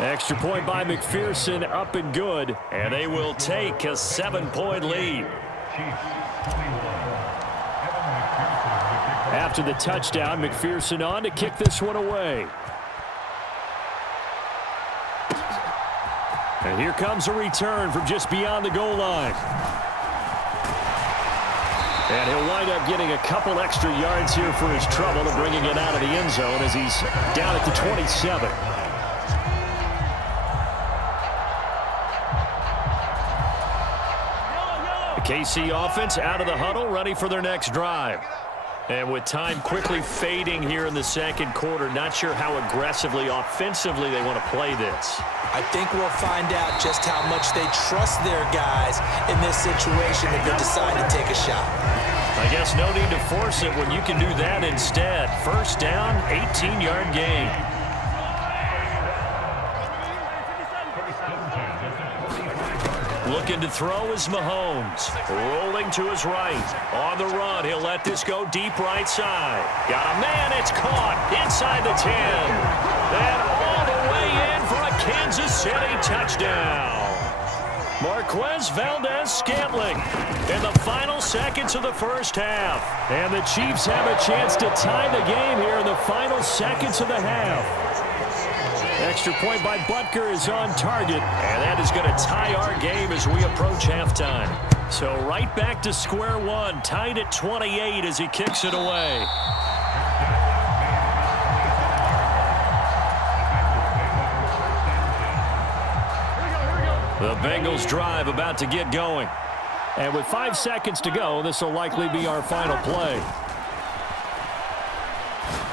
Extra point by McPherson, up and good. And they will take a 7-point lead. After the touchdown, McPherson on to kick this one away. And here comes a return from just beyond the goal line. And he'll wind up getting a couple extra yards here for his trouble and bringing it out of the end zone as he's down at the 27. The KC offense out of the huddle, ready for their next drive. And with time quickly fading here in the second quarter, not sure how aggressively, offensively they want to play this. I think we'll find out just how much they trust their guys in this situation if they decide to take a shot. I guess no need to force it when you can do that instead. First down, 18-yard gain. Looking to throw is Mahomes. Rolling to his right. On the run, he'll let this go deep right side. Got a man, it's caught inside the 10. And all the way in for a Kansas City touchdown. Marquez Valdes-Scantling in the final seconds of the first half. And the Chiefs have a chance to tie the game here in the final seconds of the half. Extra point by Butker is on target, and that is going to tie our game as we approach halftime. So right back to square one, tied at 28 as he kicks it away. The Bengals drive about to get going. And with 5 seconds to go, this will likely be our final play.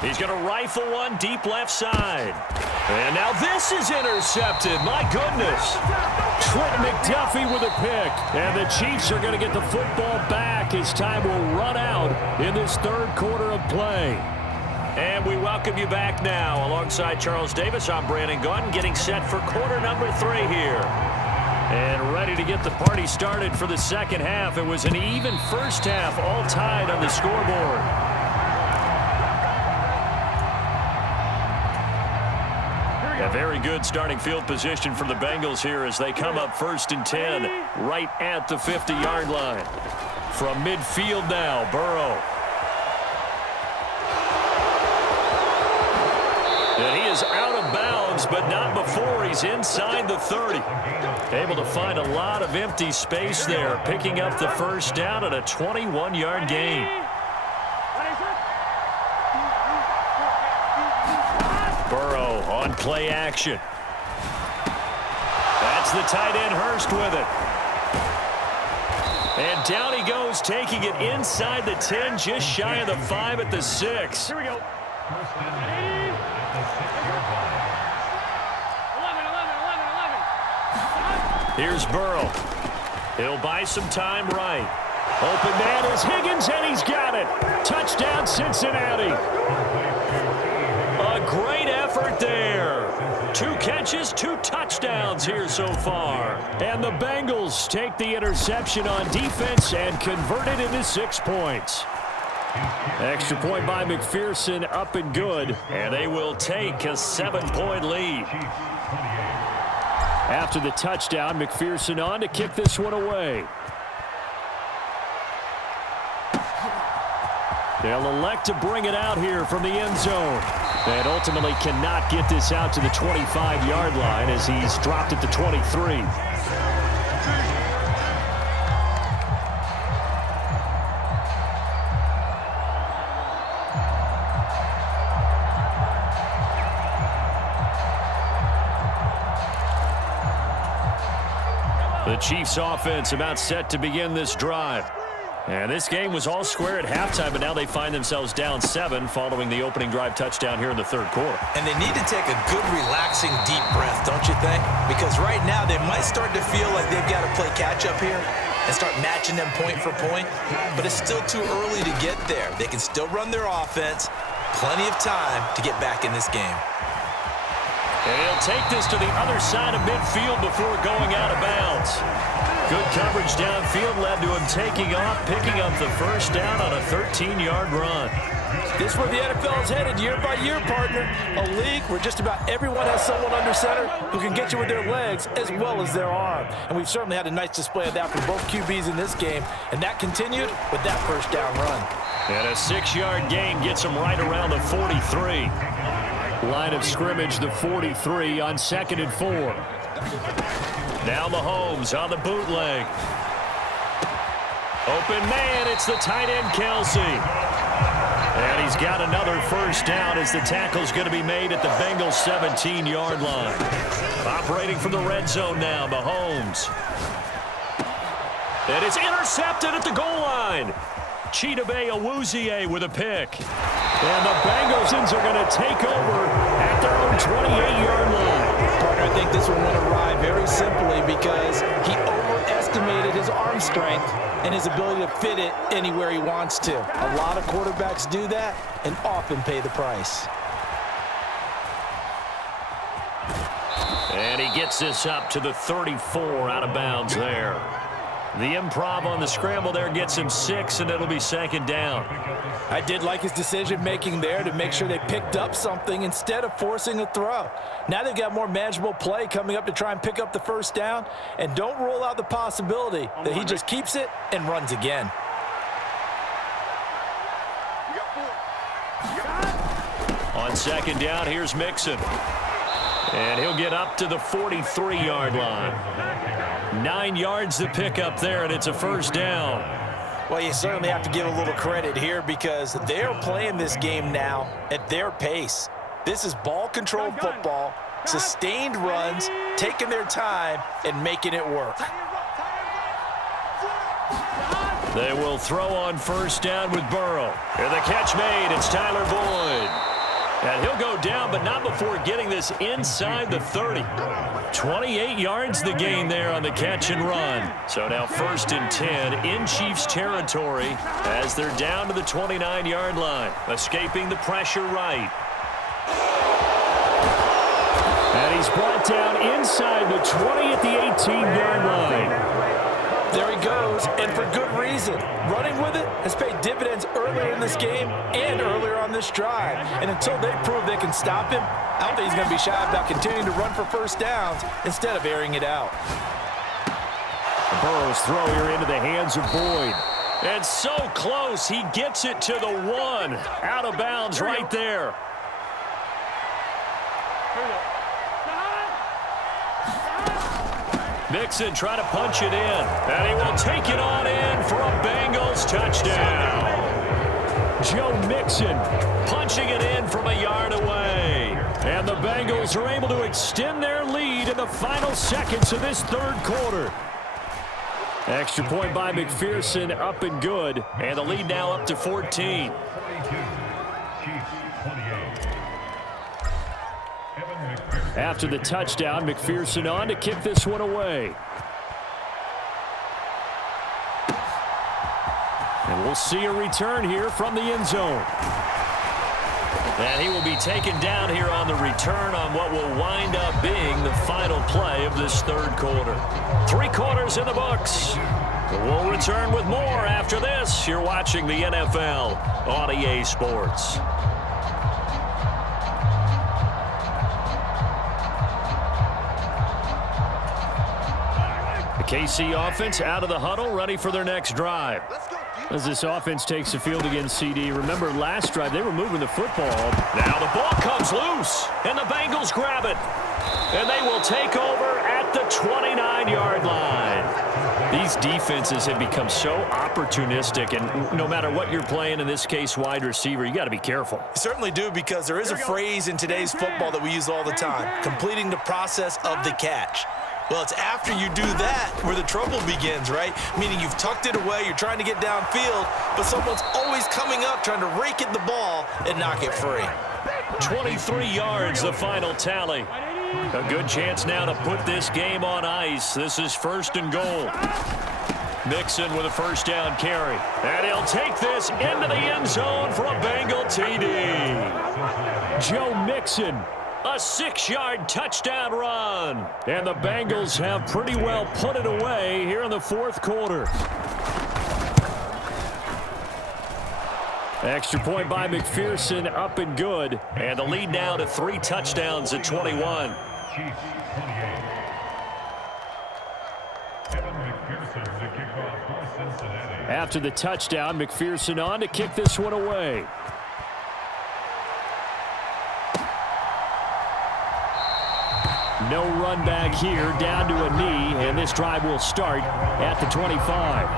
He's going to rifle one deep left side. And now this is intercepted. My goodness. Trent McDuffie with a pick. And the Chiefs are going to get the football back as time will run out in this third quarter of play. And we welcome you back now. Alongside Charles Davis, I'm Brandon Gaudin, getting set for quarter number 3 here. And ready to get the party started for the second half. It was an even first half, all tied on the scoreboard. A very good starting field position for the Bengals here as they come up 1st and 10 right at the 50-yard line. From midfield now, Burrow. And he is out of bounds, but not before he's inside the 30. Able to find a lot of empty space there, picking up the first down at a 21-yard gain. Burrow on play action. That's the tight end Hurst with it. And down he goes, taking it inside the 10, just shy of the 5 at the 6. Here we go. 11. Here's Burrow. He'll buy some time right. Open man is Higgins, and he's got it. Touchdown, Cincinnati. A great effort there. 2 catches, 2 touchdowns here so far. And the Bengals take the interception on defense and convert it into 6 points. Extra point by McPherson, up and good. And they will take a 7-point lead. After the touchdown, McPherson on to kick this one away. They'll elect to bring it out here from the end zone. And ultimately cannot get this out to the 25-yard line as he's dropped at the 23. The Chiefs offense about set to begin this drive. And this game was all square at halftime, but now they find themselves down 7 following the opening drive touchdown here in the third quarter. And they need to take a good, relaxing, deep breath, don't you think? Because right now they might start to feel like they've got to play catch-up here and start matching them point for point. But it's still too early to get there. They can still run their offense. Plenty of time to get back in this game. And he'll take this to the other side of midfield before going out of bounds. Good coverage downfield led to him taking off, picking up the first down on a 13-yard run. This is where the NFL is headed year by year, partner. A league where just about everyone has someone under center who can get you with their legs as well as their arm. And we've certainly had a nice display of that from both QBs in this game, and that continued with that first down run. And a 6-yard gain gets him right around the 43. Line of scrimmage, the 43 on 2nd and 4. Now Mahomes on the bootleg. Open man, it's the tight end, Kelsey. And he's got another first down as the tackle's going to be made at the Bengals' 17-yard line. Operating from the red zone now, Mahomes. And it's intercepted at the goal line. Chidobe Awuzie with a pick. And the Bengals are going to take over at their own 28-yard line. Partner, I think this one went awry very simply because he overestimated his arm strength and his ability to fit it anywhere he wants to. A lot of quarterbacks do that and often pay the price. And he gets this up to the 34 out of bounds there. The improv on the scramble there gets him 6, and it'll be 2nd down. I did like his decision-making there to make sure they picked up something instead of forcing a throw. Now they've got more manageable play coming up to try and pick up the first down, and don't rule out the possibility that he just keeps it and runs again. On 2nd down, here's Mixon. And he'll get up to the 43-yard line. 9 yards to pick up there, and it's a first down. Well, you certainly have to give a little credit here because they're playing this game now at their pace. This is ball-controlled football, sustained runs, taking their time, and making it work. They will throw on first down with Burrow. And the catch made. It's Tyler Boyd. And he'll go down, but not before getting this inside the 30. 28 yards the gain there on the catch and run. So now 1st and 10 in Chiefs territory as they're down to the 29-yard line. Escaping the pressure right. And he's brought down inside the 20 at the 18-yard line. There he goes, and for good reason. Running with it has paid dividends earlier in this game and earlier on this drive. And until they prove they can stop him, I don't think he's going to be shy about continuing to run for first downs instead of airing it out. Burrow's throw here into the hands of Boyd. And so close, he gets it to the 1. Out of bounds right there. Mixon trying to punch it in. And he will take it on in for a Bengals touchdown. Joe Mixon punching it in from a yard away. And the Bengals are able to extend their lead in the final seconds of this 3rd quarter. Extra point by McPherson, up and good. And the lead now up to 14. After the touchdown, McPherson on to kick this one away. And we'll see a return here from the end zone. And he will be taken down here on the return on what will wind up being the final play of this 3rd quarter. 3 quarters in the books. We'll return with more after this. You're watching the NFL on EA Sports. KC offense out of the huddle, ready for their next drive. As this offense takes the field against CD, remember last drive they were moving the football. Now the ball comes loose, and the Bengals grab it. And they will take over at the 29-yard line. These defenses have become so opportunistic, and no matter what you're playing, in this case wide receiver, you got to be careful. You certainly do, because there is a phrase in today's football that we use all the time: completing the process of the catch. Well, it's after you do that where the trouble begins, right? Meaning you've tucked it away, you're trying to get downfield, but someone's always coming up trying to rake at the ball and knock it free. 23 yards, the final tally. A good chance now to put this game on ice. This is 1st and goal. Mixon with a first down carry. And he'll take this into the end zone for a Bengal TD. Joe Mixon. A 6-yard touchdown run. And the Bengals have pretty well put it away here in the 4th quarter. Extra point by McPherson, up and good. And the lead now to 3 touchdowns at 21. After the touchdown, McPherson on to kick this one away. No run back here, down to a knee, and this drive will start at the 25.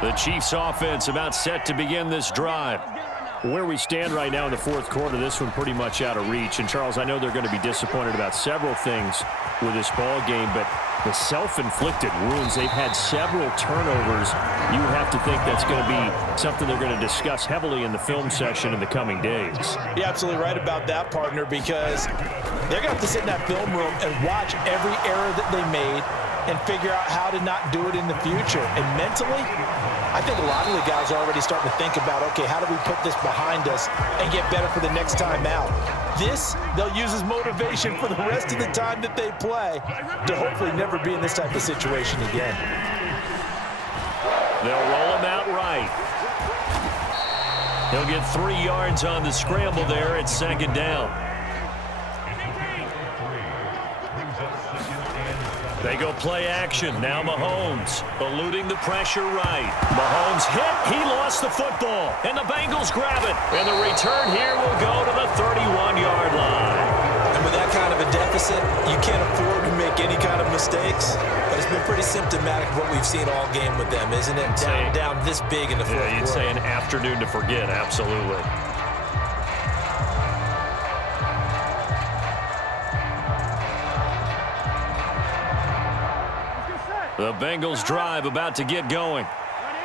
The Chiefs offense about set to begin this drive. Where we stand right now in the fourth quarter, this one pretty much out of reach. And, Charles, I know they're going to be disappointed about several things with this ball game, but the self-inflicted wounds, they've had several turnovers. You have to think that's going to be something they're going to discuss heavily in the film session in the coming days. You're absolutely right about that, partner, because they're going to have to sit in that film room and watch every error that they made and figure out how to not do it in the future. And mentally, I think a lot of the guys are already starting to think about, okay, how do we put this behind us and get better for the next time out? This, they'll use as motivation for the rest of the time that they play to hopefully never be in this type of situation again. They'll roll him out right. He'll get 3 yards on the scramble there at second down. They go play action. Now Mahomes eluding the pressure right. Mahomes hit. He lost the football. And the Bengals grab it. And the return here will go to the 31-yard line. And with that kind of a deficit, you can't afford to make any kind of mistakes. But it's been pretty symptomatic of what we've seen all game with them, isn't it? Down this big in the fourth quarter. Yeah, you'd say an afternoon to forget. Absolutely. The Bengals drive about to get going.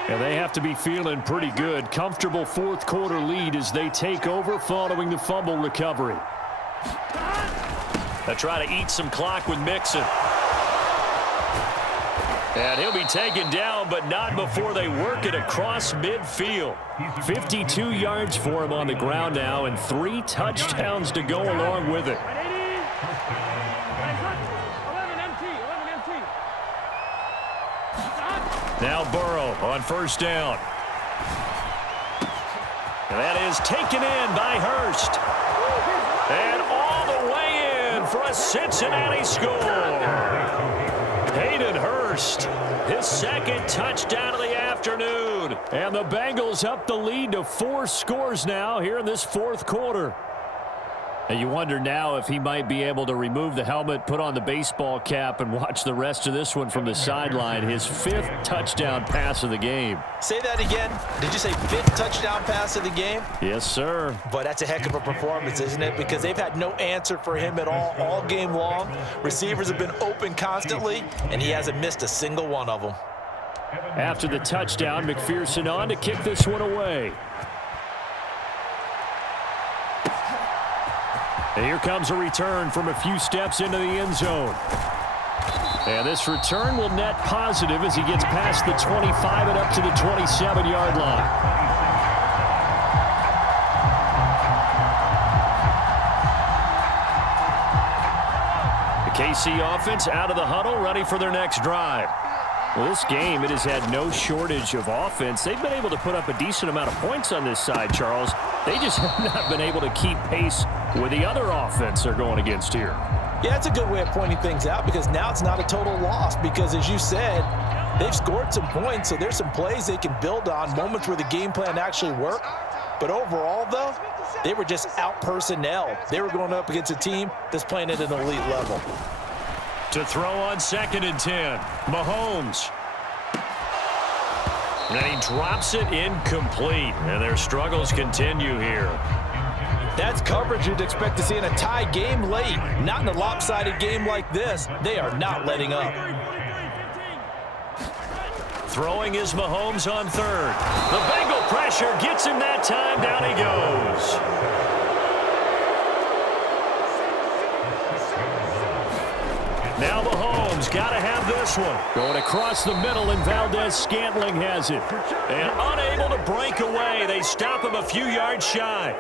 And they have to be feeling pretty good. Comfortable fourth quarter lead as they take over following the fumble recovery. They try to eat some clock with Mixon. And he'll be taken down, but not before they work it across midfield. 52 yards for him on the ground now and 3 touchdowns to go along with it. Now Burrow on first down. And that is taken in by Hurst. And all the way in for a Cincinnati score. Hayden Hurst, his second touchdown of the afternoon. And the Bengals up the lead to 4 scores now here in this fourth quarter. And you wonder now if he might be able to remove the helmet, put on the baseball cap, and watch the rest of this one from the sideline. His 5th touchdown pass of the game. Say that again. Did you say 5th touchdown pass of the game? Yes, sir. But that's a heck of a performance, isn't it? Because they've had no answer for him at all game long. Receivers have been open constantly, and he hasn't missed a single one of them. After the touchdown, McPherson on to kick this one away. And here comes a return from a few steps into the end zone. And this return will net positive as he gets past the 25 and up to the 27-yard line. The KC offense out of the huddle, ready for their next drive. Well, this game, it has had no shortage of offense. They've been able to put up a decent amount of points on this side, Charles. They just have not been able to keep pace with the other offense they're going against here. Yeah, it's a good way of pointing things out because now it's not a total loss because, as you said, they've scored some points, so there's some plays they can build on, moments where the game plan actually worked. But overall, though, they were just out-personnel. They were going up against a team that's playing at an elite level. To throw on 2nd and 10, Mahomes. And he drops it incomplete, and their struggles continue here. That's coverage you'd expect to see in a tie game late. Not in a lopsided game like this. They are not letting up. Throwing is Mahomes on 3rd. The Bengal pressure gets him that time. Down he goes. Now Mahomes got to have this one. Going across the middle, and Valdez-Scantling has it. And unable to break away. They stop him a few yards shy.